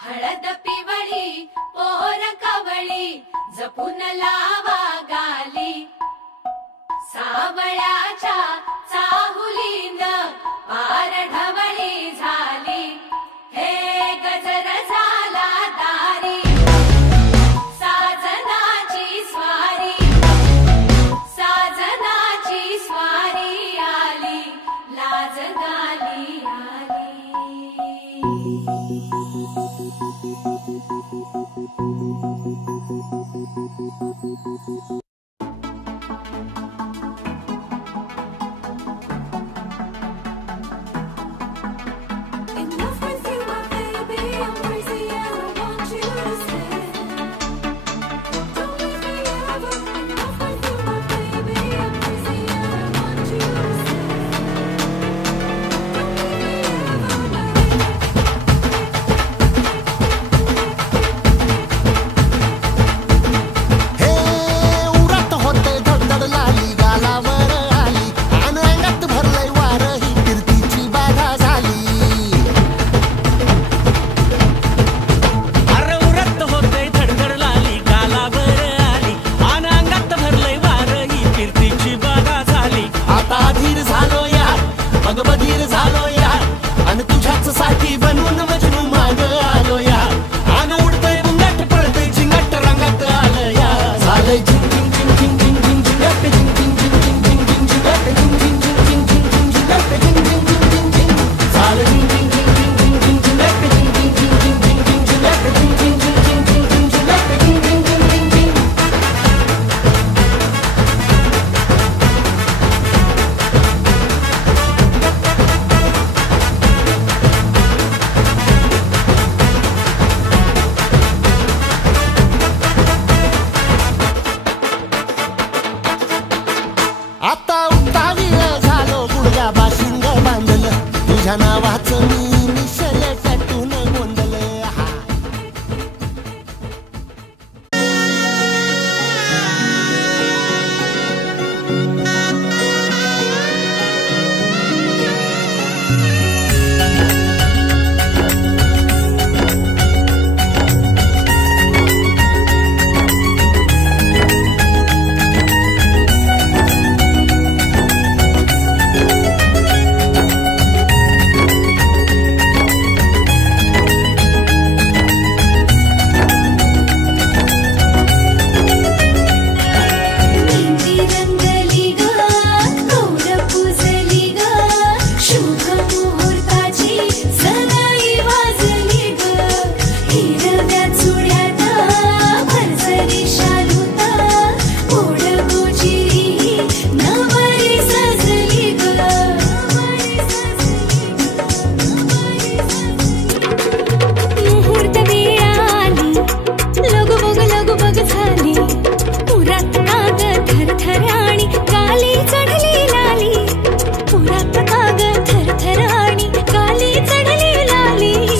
हळद पिवळी पोर कवळी जपून लावा गाली सावळ्याच्या चाहुलीन पार ढवळी झाली हे गजर झाला दारी साजनाची स्वारी आली लाज गाली आली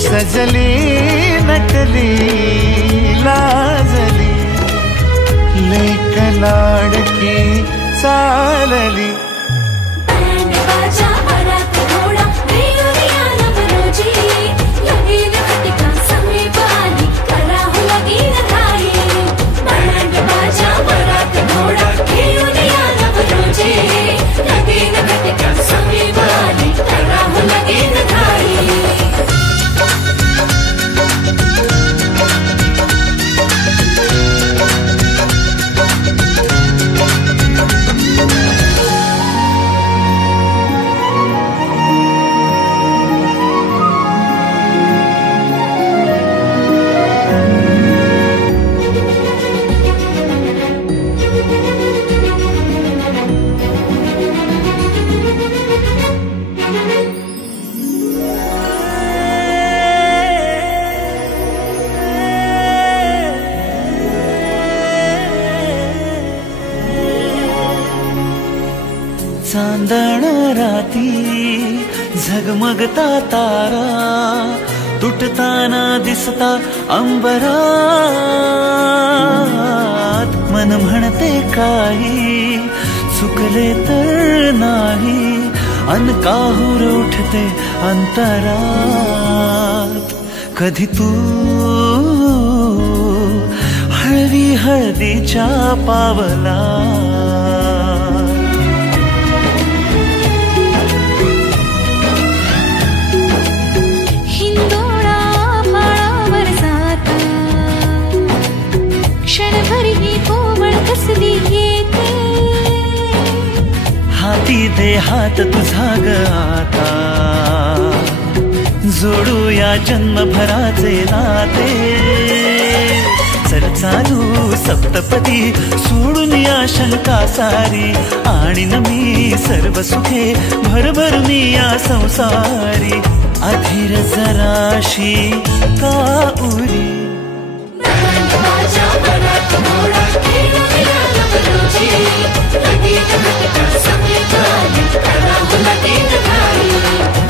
सजली नटली लाजली लेक लाडकी चालली चांदण राती झगमगता तारा तुटताना दिसता अंबरात मन म्हणते काही चुकले तर नाही अन काहूर उठते अंतरात कधी तू हळवी हळदीच्या पावला हिंदोळा माळावर जाता क्षणभर ही कोमळ कसली येते हाती दे हात तुझा ग आता जोडूया जन्मभराचे नाते चल चालू सप्तपदी सोडून या शंका सारी आणि मी सर्व सुखे भरभरून या संसारी अधीर जराशी का उरी माझ्या मनात मोडा खेळून मिळालं बरोजी लगीन घटका समेत आली करावं लगीन घाई